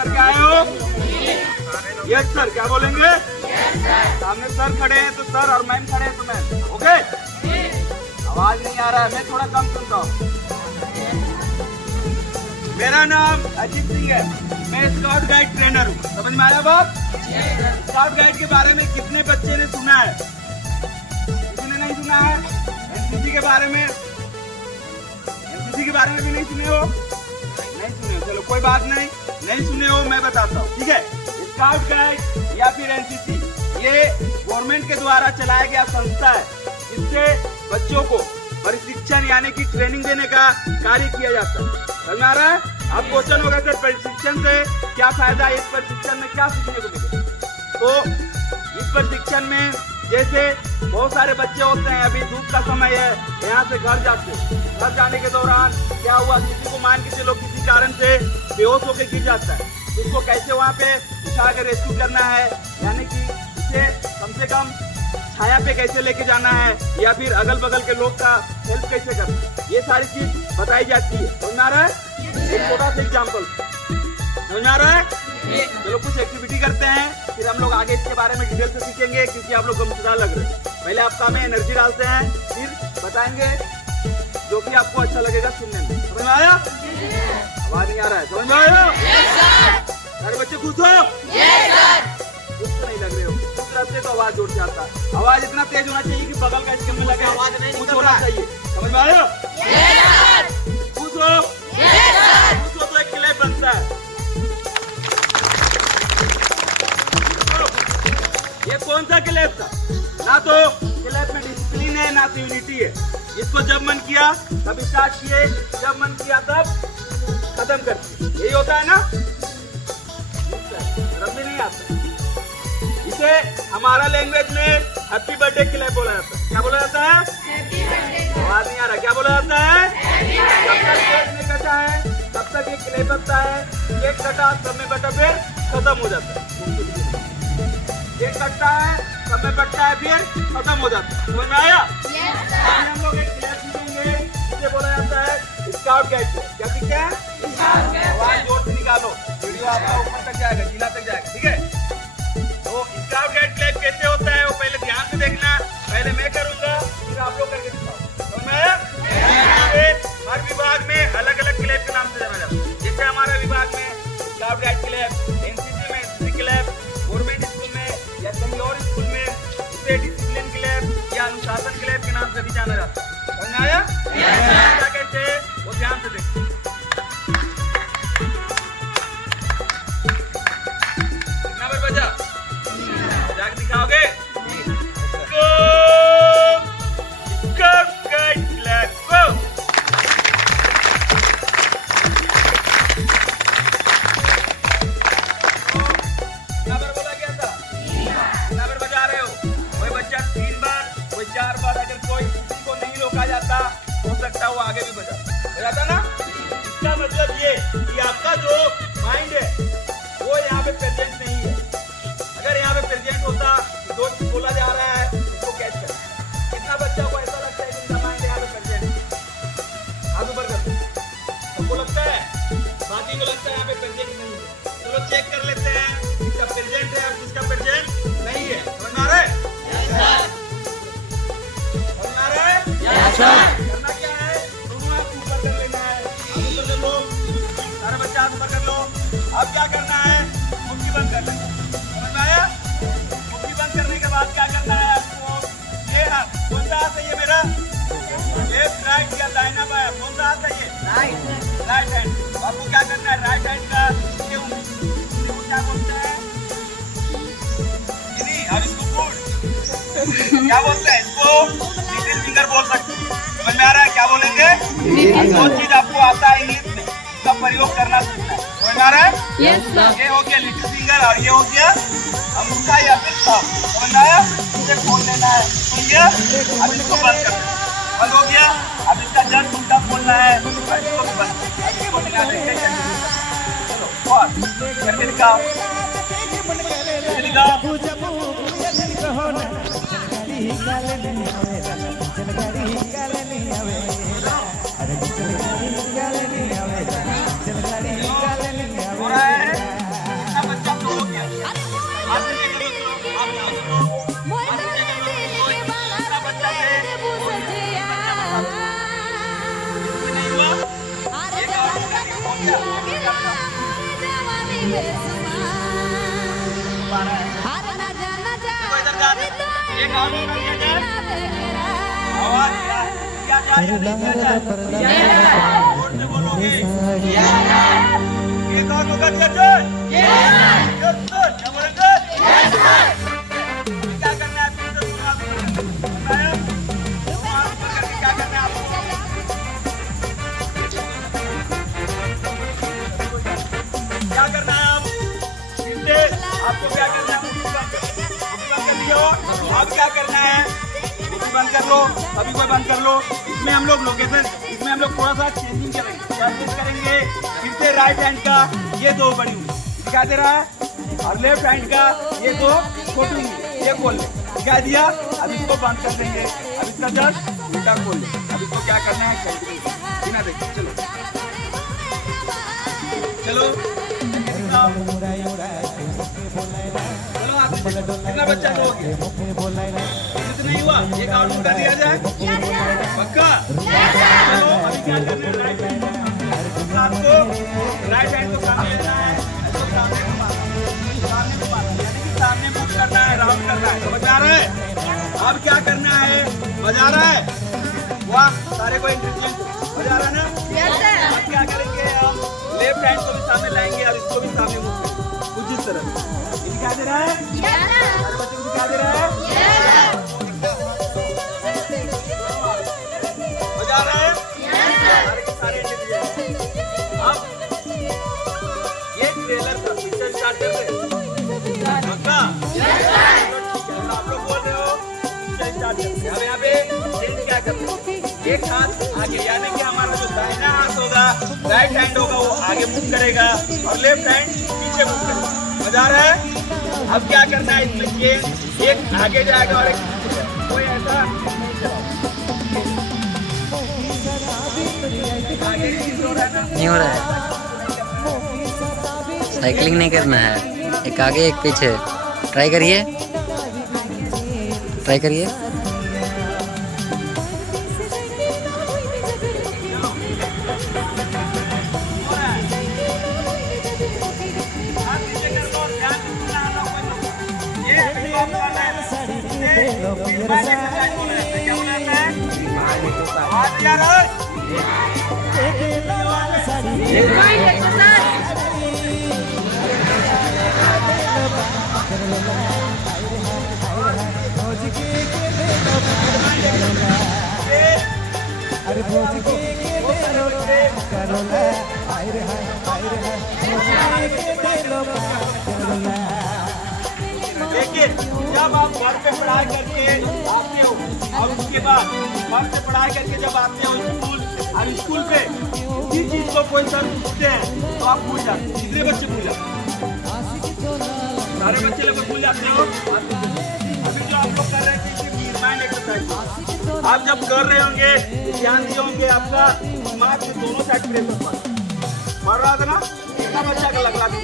करके आए हो? Yes sir. क्या बोलेंगे? सामने सर खड़े हैं तो सर और मैम खड़े हैं तो मैम। ओके? आवाज नहीं आ रहा है, मैं थोड़ा कम सुनता हूँ। मेरा नाम अजीत सिंह है, मैं स्काउट गाइड ट्रेनर हूँ। समझ में आया बात? स्काउट गाइड के बारे में कितने बच्चे ने सुना है? किसी ने नहीं सुना है? एनसीसी के बारे में? एनसीसी के बारे में भी नहीं सुने हो? नहीं सुने हो, चलो कोई बात नहीं, नहीं सुने हो मैं बताता हूँ, ठीक है? स्काउट गाइड या फिर एनसीसी ये गवर्नमेंट के द्वारा चलाया गया संस्था है, जिससे बच्चों को प्रशिक्षण यानी कि ट्रेनिंग देने का कार्य किया जाता है। समझ में आ रहा है? आप क्वेश्चन होगा सर प्रशिक्षण से क्या फायदा है, इस प्रशिक्षण में क्या सीखने को मिलेगा? तो इस प्रशिक्षण में जैसे बहुत सारे बच्चे होते हैं, अभी धूप का समय है, यहाँ से घर जाते हैं, घर जाने के दौरान क्या हुआ, किसी को मान के चलो किसी कारण से बेहोश होकर गिर जाता है, तो उसको कैसे वहाँ पे उठा कर रेस्क्यू करना है, यानी कि उसे कम से कम छाया पे कैसे लेके जाना है, या फिर अगल बगल के लोग का हेल्प कैसे करना है, ये सारी चीज बताई जाती है। समझ में आ रहा है? एक छोटा सा एग्जाम्पल समझ में आ रहा है? चलो कुछ एक्टिविटी करते हैं, फिर हम लोग आगे इसके बारे में डिटेल से सीखेंगे, क्योंकि आप लोग गमशुदा लग रहे हैं। पहले आप काम में एनर्जी डालते हैं, फिर बताएंगे जो कि आपको अच्छा लगेगा सुनने में। समझ में आया? आवाज नहीं आ रहा है? समझ में आया? सारे बच्चे खुश हो? खुश तो नहीं लग रहे हो, खुश रहते तो आवाज जोर से आता है। आवाज इतना तेज होना चाहिए कि बगल का इसके में लगे, आवाज नहीं कुछ होना चाहिए। समझ में आया? खुश हो? खुश हो तो एक क्लैप बनता है। ये कौन सा क्लैप था? ना तो क्लैप में डिसिप्लिन है, ना तो यूनिटी है। इसको जब मन किया तब स्टार्ट किए, जब मन किया तब खत्म कर दिए, यही होता है ना? रब भी नहीं आता। इसे हमारा लैंग्वेज में हैप्पी बर्थडे क्लैप बोला जाता है। क्या बोला जाता है? आवाज नहीं आ रहा, क्या बोला जाता है? जब तक केक नहीं कटा है तब तक ये क्लैप बनता है, केक कटा सब में बटा फिर खत्म हो जाता है। केक कटता है सब में बटता है फिर खत्म हो जाता है। समझ में आया? हम लोग एक क्लैप सीखेंगे, इसे बोला जाता है स्काउट गाइड। क्या सीखते हैं? आवाज जोर से निकालो, वीडियो आपका ऊपर तक जाएगा, जिला तक जाएगा, ठीक है? तो स्काउट गाइड क्लैप कैसे होता है वो पहले ध्यान से देखना। पहले मैं करूंगा, फिर आप लोग करके दिखाओ। समझ में आया? हर विभाग में अलग अलग क्लैप के नाम से जाना जाता है। जैसे हमारा विभाग में स्काउट गाइड क्लैप, एनसीसी में एनसीसी क्लैप, गवर्नमेंट स्कूल में या कहीं और स्कूल में इसे डिसिप्लिन क्लैप या अनुशासन क्लैप के नाम से भी जाना जाता है। समझ में आया? कैसे वो ध्यान से देखो। कितना बार बजा? जाके दिखाओगे? गो! स्काउट गाइड क्लैप गो! कितना बार बोला गया था? कितना बार बजा रहे हो? कोई बच्चा 3 बार, कोई 4 बार। अगर कोई किसी को नहीं रोका जाता हो सकता है वो आगे भी बजाता ना। इसका मतलब ये कि आपका जो माइंड है वो यहाँ पे प्रेजेंट नहीं है। अगर यहाँ पे प्रेजेंट होता कि दो चीज बोला जा रहा है उसको कैच कर। कितना बच्चा को ऐसा लगता है कि उनका माइंड यहाँ पे प्रेजेंट है? हाथ ऊपर कर। सबको लगता है, बाकी को लगता है यहाँ पे प्रेजेंट नहीं है। चलो चेक कर लेते हैं किसका प्रेजेंट है और किसका प्रेजेंट नहीं है। समझ में आ रहा है? समझ में आ रहा है? करना क्या है? दोनों हाथ ऊपर कर लेना है। हाथ ऊपर कर लो, सारे बच्चे हाथ ऊपर कर लो। अब क्या करना है? मुट्ठी बंद कर लेना। समझ में आया? मुट्ठी बंद करने के बाद क्या करना है आपको? ये हाथ कौन सा हाथ है ये मेरा? लेफ्ट राइट या दाहिना बायां कौन सा हाथ है ये? Right hand. आपको क्या करना है? राइट हैंड का ये उंगली को क्या बोलते हैं? नहीं, अब इसको गुड क्या बोलते हैं? इसको लिटिल फिंगर बोल सकते हैं। समझ में आ रहा है? क्या बोलेंगे? दो चीज आपको आता है इंग्लिश में, उसका प्रयोग करना सीखना है। समझ में आ रहा है? Yes sir. ये हो गया लिटिल फिंगर और ये हो गया अंगूठा या फिर थंब। समझ में आया? इसे खोल लेना है। खुल गया? अब इसको बंद कर देना। बंद हो गया। अब इसका जस्ट उल्टा खोलना है और इसको भी बंद कर देना। इसको मिला देंगे। चलो बहुत करके दिखाओ। दिखाओ। हो रहा है? इधर जा, एक और होगा क्या जाए? आवाज क्या जाए या नहीं क्या जाए? जोर से बोलोगे। एक और होगा क्या जाए? क्या बोलेंगे? क्या करना है? फिर से सुना दो। क्या करना है आपको? क्या करना है आप? फिर से आपको क्या करना है? अब क्या करना है? बंद कर लो, अभी कोई बंद कर लो। इसमें हम लोग लोकेशन, इसमें हम लोग थोड़ा सा चेंजिंग करेंगे, प्रैक्टिस करेंगे। फिर से राइट हैंड का ये दो बड़ी उंगली दिखा दे रहा है और लेफ्ट हैंड का ये दो छोटी उंगली ये खोल ले दिखा दिया। अब इसको बंद कर देंगे। अब इसका जस्ट उल्टा खोल ले। अब इसको क्या करना है? बिना देखे चलो चलो कितना बच्चा हो गया? कितना ही हुआ? एक और उठा दिया जाए पक्का? चलो अभी क्या करना है? राइट हैंड आपको राइट हैंड को सामने लेना है, इसको सामने घुमाना, सामने घुमाना, यानी कि सामने मूव करना है, राउंड करना है। समझ आ रहा है? अब क्या करना है? बजा रहा है? वाह, सारे को इंटेलिजेंट बजा रहा है ना? अब क्या करेंगे? हम लेफ्ट हैंड को भी सामने लाएंगे और इसको भी सामने मूव करेंगे कुछ इस तरह। दिखा दे रहा है? बच्चों को दिखा दे रहा है? मजा आ रहा है? सारे अब ये ट्रेलर का पिक्चर स्टार्ट कर रहे हैं। आप लोग बोल रहे हो पिक्चर स्टार्ट कर। अब यहाँ पे क्या करते हैं? एक हाथ आगे, यानी कि हमारा जो दाहिना हाथ होगा, राइट हैंड होगा, वो आगे मूव करेगा और लेफ्ट हैंड पीछे मूव करेगा। मजा आ रहा है? अब क्या करना है? इसमें चेन एक आगे जाएगा और एक कोई ऐसा नहीं हो रहा है। साइकिलिंग नहीं करना है, एक आगे एक पीछे। ट्राई करिए, ट्राई करिए। देखिए, जब आप घर पे पढ़ाई करके आते हो और उसके बाद घर से पढ़ाई करके जब आते हो स्कूल, और स्कूल पे किसी चीज को कोई सर पूछते हैं तो आप भूल जाते हैं। कितने बच्चे भूल जाते हैं? सारे बच्चे लोग भूल जाते हो। अभी जो आप लोग कर रहे हैं माइंड एक्सरसाइज, आप जब कर रहे होंगे ध्यान दिए होंगे, आपका दिमाग में दोनों साइड प्रेशर पड़ रहा था ना? कितना बच्चा का लग रहा था?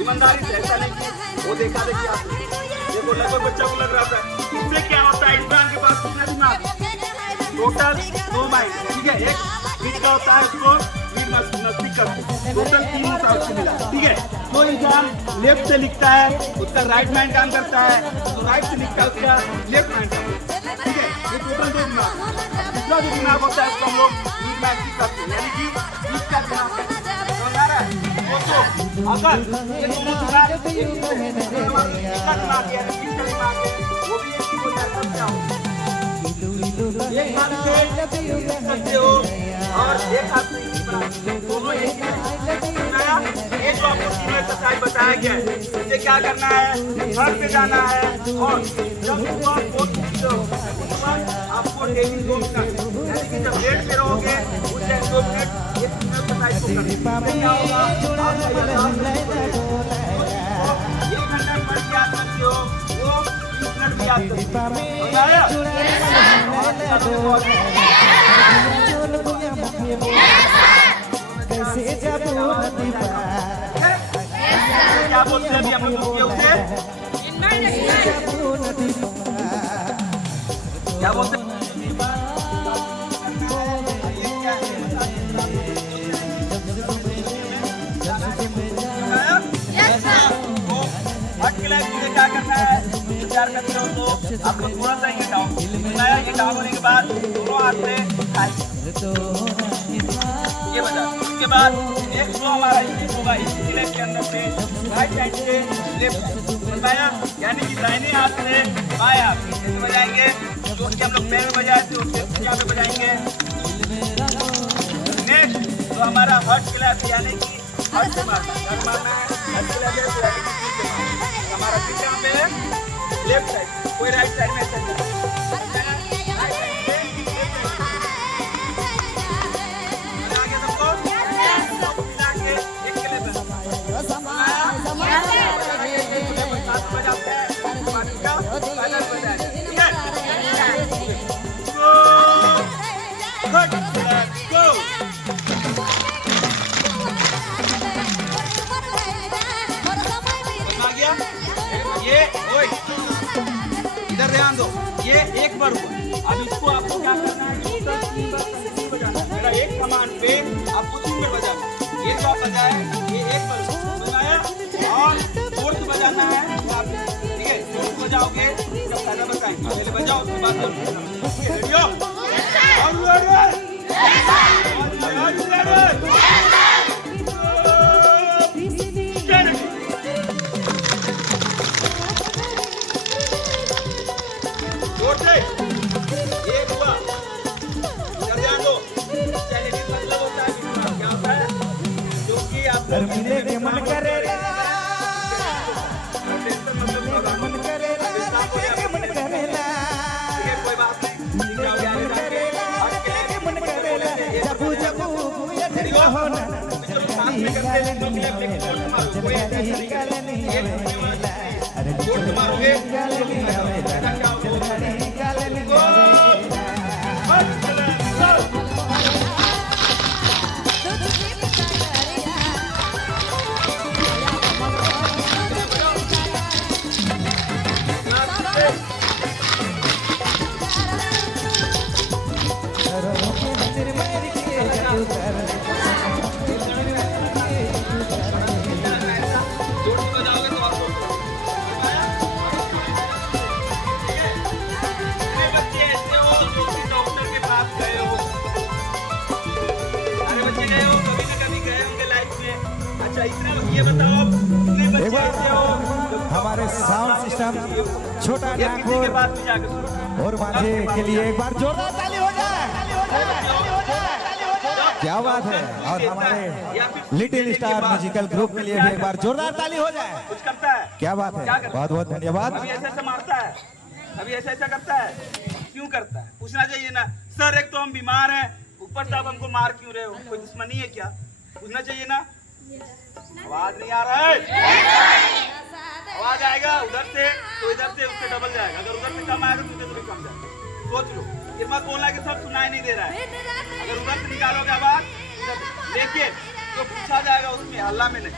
ईमानदारी से ऐसा नहीं कि वो देखा देखी आप देखो लगभग बच्चा को लग रहा था। इससे क्या होता है? इंसान के पास कितना दिमाग? टोटल 2 माइंड, ठीक है। एक बीच का होता है उसको नजदीक करते, टोटल 3 होता है उसको मिला, ठीक है। जो इंसान लेफ्ट से लिखता है उसका राइट माइंड काम करता है, तो राइट से लिखता है उसका लेफ्ट माइंड काम करता है, ठीक है। ये टोटल 2 दिमाग। दूसरा जो दिमाग होता है उसको हम लोग बीच माइंड करते हैं, यानी कि बीच का दिमाग करते हैं। समझ आ रहा है? दोस्तों, अगर ये दोनों दिमाग एक दिमाग है, वो भी एक ही हो जाता है। क्या हो? एक हाथ से करते हो और एक हाथ से दोनों एक ही। ये जो आपको तीनों एक्सरसाइज बताया गया है, इससे क्या करना है? घर पे जाना है और जब आपको डेली 2 मिनट, यानी कि जब लेट पे रहोगे उस टाइम 2 मिनट ये तीनों एक्सरसाइज को करना। क्या होगा? आप 1 घंटा पढ़ के याद करते हो, वो 30 मिनट में याद करते हो। क्या बोलते हैं अभी हम लोग उसे? क्या बोलते हैं? करना है, विचार करते हो तो आपको थोड़ा सा ये डाउन, ये डाउन होने के बाद दोनों हाथ से ये बजा। उसके बाद एक फ्लो हमारा इसी होगा, इसी लेग के अंदर से राइट साइड से लेफ्ट बनाया, यानी कि दाहिने हाथ से बाएं हाथ ऐसे बजाएंगे, जो कि हम लोग पैर में बजाए थे उससे यहाँ पे बजाएंगे। नेक्स्ट तो हमारा हर्ट क्लैप, यानी कि हर्ट से मारना है, हर्ट क्लैप है, हमारा फिर यहाँ पे है लेफ्ट साइड, कोई राइट साइड में ऐसा नहीं। इधर ध्यान दो, ये एक बार हुआ। अब इसको आपको क्या करना है, तीन बार बजाना है। मेरा एक कमांड पे आपको 3 बार बजाना है। एक बार बजाए, ये एक बार बजाया और फोर्थ बजाना है, ठीक है। फोर्थ बजाओगे जब फायदा बताएंगे, पहले बजाओ उसके बाद एक हुआ। ध्यान दो, चैलेंजिंग मतलब होता है क्या होता है, जो कि आप मिले के मन करेगा, मन करेगा, मन करेगा, कोई बात नहीं, मन करेगा, जबू जबू ये होना मारोगे ये बताओ कितने बच्चे ऐसे हो हमारे साउंड सिस्टम छोटा नागपुर और माझे के लिए एक बार जोरदार ताली हो जाए। क्या बात है। और हमारे लिटिल स्टार म्यूजिकल ग्रुप के लिए भी एक बार जोरदार ताली हो जाए। कुछ करता है, क्या बात है, बहुत बहुत धन्यवाद। अभी ऐसा मारता है, अभी ऐसा करता है, क्यों करता है पूछना चाहिए ना। सर एक तो हम बीमार हैं, ऊपर से आप हमको मार क्यों रहे हो, कोई दुश्मनी है क्या, पूछना चाहिए ना। आवाज नहीं आ रहा है, आवाज आएगा उधर से तो इधर से उससे डबल जाएगा, अगर उधर से कम आएगा तो उधर से कम जाएगा। सोच लो, फिर मत बोलना कि सब सुनाई नहीं दे रहा है। अगर उधर से निकालोगे आवाज लेके तो पूछा जाएगा, उसमें हल्ला में नहीं।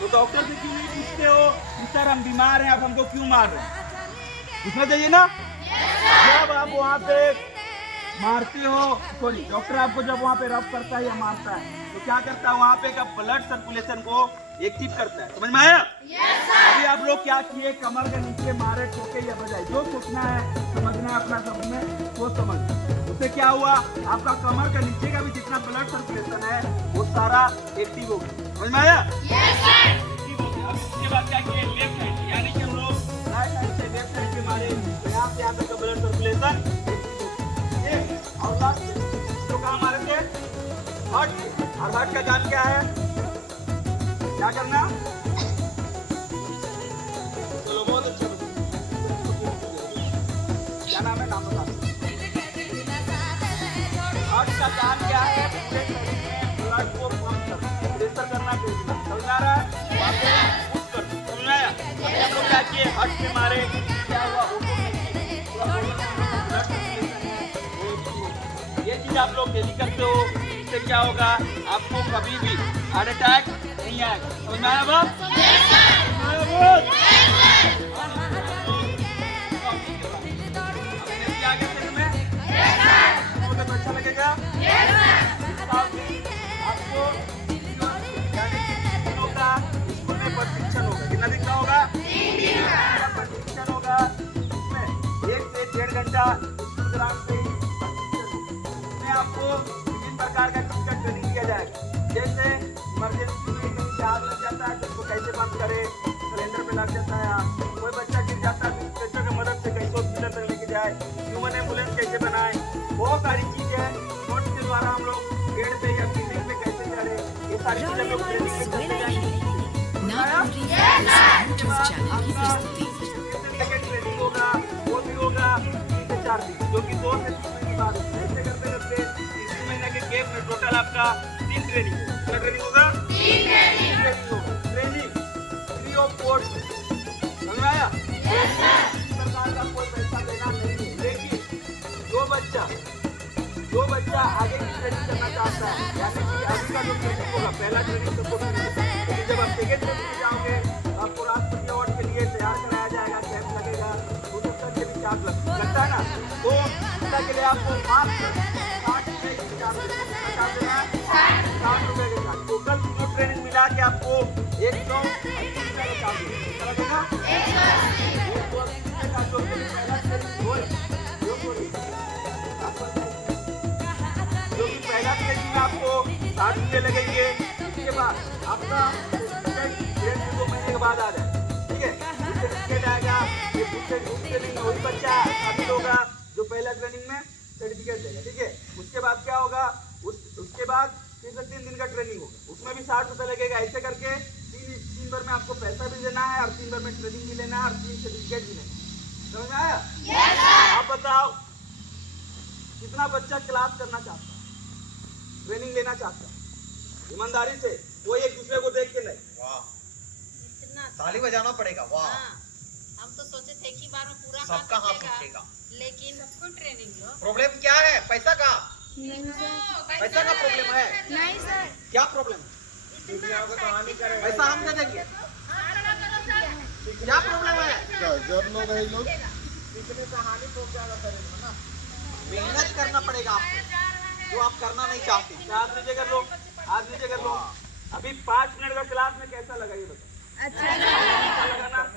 तो डॉक्टर से क्यों नहीं पूछते हो कि सर हम बीमार हैं, आप हमको क्यों मार रहे हैं, पूछना चाहिए ना। जब आप वहाँ पे मारते हो, सॉरी डॉक्टर आपको जब वहाँ पे रब करता है या मारता है तो क्या करता है, वहाँ पे का ब्लड सर्कुलेशन को एक्टिव करता है, समझ में आया। अभी आप लोग क्या किए, कमर के नीचे मारे, ठोके या बजाए, जो सोचना है समझना है अपना शब्द में वो समझ। उससे क्या हुआ, आपका कमर के नीचे का भी जितना ब्लड सर्कुलेशन है वो सारा एक्टिव हो गया, समझ में आया। उसके बाद क्या किए, लेफ्ट साइड, यानी कि हम लोग राइट साइड से लेफ्ट साइड के मारे, यहाँ पे आपका ब्लड सर्कुलेशन और लास्ट जो काम हमारे थे हर्ट, और हर्ट का काम क्या है, क्या करना। चलो बहुत अच्छा, क्या नाम है, नाम बता। हर्ट का काम क्या है, पूरे शरीर में ब्लड को पंप करना, प्रेशर करना, भेजना, समझ आ रहा है, पुश कर, समझ आया। हम लोग क्या किए, हर्ट में मारे, क्या हुआ, ये चीज आप लोग डेली करते हो, इससे क्या होगा, आपको कभी भी हार्ट अटैक नहीं आएगा, समझ में आया बाप। अच्छा लगेगा आपको, स्कूल में प्रशिक्षण होगा, कितना दिखना होगा। बच्चा स्कूल ग्राउंड पे ही इसमें आपको विभिन्न प्रकार का चीज का ट्रेनिंग दिया जाएगा। जैसे इमरजेंसी में कहीं से आग लग जाता है तो उसको कैसे बंद करे, सिलेंडर पे लग जाता है, कोई बच्चा गिर जाता है तो स्ट्रेचर की मदद से कैसे हॉस्पिटल तक लेके जाए, ह्यूमन एम्बुलेंस कैसे बनाए, बहुत सारी चीजें हैं। नोट के द्वारा हम लोग पेड़ पे या बिल्डिंग पे कैसे चढ़े, ये सारी चीजें लोग ट्रेनिंग में करते जाएंगे। ट्रेनिंग होगा, वो भी होगा 3 से 4 दिन, जो कि 2 से 3 महीने बाद ऐसे करते करते 3 महीने के गैप में टोटल आपका 3 ट्रेनिंग होगा। क्या ट्रेनिंग होगा? 3 ट्रेनिंग होगा। ट्रेनिंग फ्री ऑफ कॉस्ट, समझ में आया? सरकार का कोई पैसा देना नहीं है, लेकिन जो बच्चा आगे की ट्रेनिंग करना चाहता है, यानी कि अभी का जो ट्रेनिंग होगा, पहला ट्रेनिंग सबको मिलेगा, लेकिन जब आप सेकेंड ट्रेनिंग में जाओगे आपको राष्ट्रपति अवार्ड के लिए तैयार कराया जाएगा, कैंप लगेगा, तो तक के भी चार्ज लगता है ना, तो इसका के लिए आपको मात्र 60 रुपए की चार्ज देना है, 60 रुपए के चार्ज। टोटल जो ट्रेनिंग मिला के आपको 180 रुपए का चार्ज लगेगा। 180 का जो पहला ट्रेनिंग जो कि पहला ट्रेनिंग में आपको 60 रुपये लगेंगे। इसके बाद आपका 2 महीने के बाद आ जाए, ठीक है, सर्टिफिकेट आएगा। ये ट्रेनिंग में वही बच्चा शामिल होगा जो पहला ट्रेनिंग में सर्टिफिकेट देगा, ठीक है। उसके बाद क्या होगा, उसके बाद फिर से 3 दिन का ट्रेनिंग होगा, उसमें भी 60 रुपये लगेगा। ऐसे करके 3 बार में आपको पैसा भी देना है और 3 बार में ट्रेनिंग भी लेना है और 3 सर्टिफिकेट भी लेना है। समझ में आया? आप बताओ कितना बच्चा क्लास करना चाहता है, ट्रेनिंग लेना चाहता है ईमानदारी से, कोई एक दूसरे को देख के नहीं। वाह, ताली बजाना पड़ेगा। वाह, हम तो सोचे थे कि बार में पूरा सबका हाथ उठेगा, लेकिन सबको ट्रेनिंग दो। प्रॉब्लम क्या है? पैसा का? पैसा का प्रॉब्लम है? नहीं सर, क्या प्रॉब्लम है? पैसा हम दे देंगे। क्या प्रॉब्लम है? कितने से हानि पहुंच जाएगा शरीर में ना। मेहनत करना पड़ेगा आपको, जो आप करना नहीं चाहते। हाथ नीचे कर लो, हाथ नीचे कर लो। अभी 5 मिनट का क्लास में कैसा लगा ये बताओ? अच्छा लगा ना?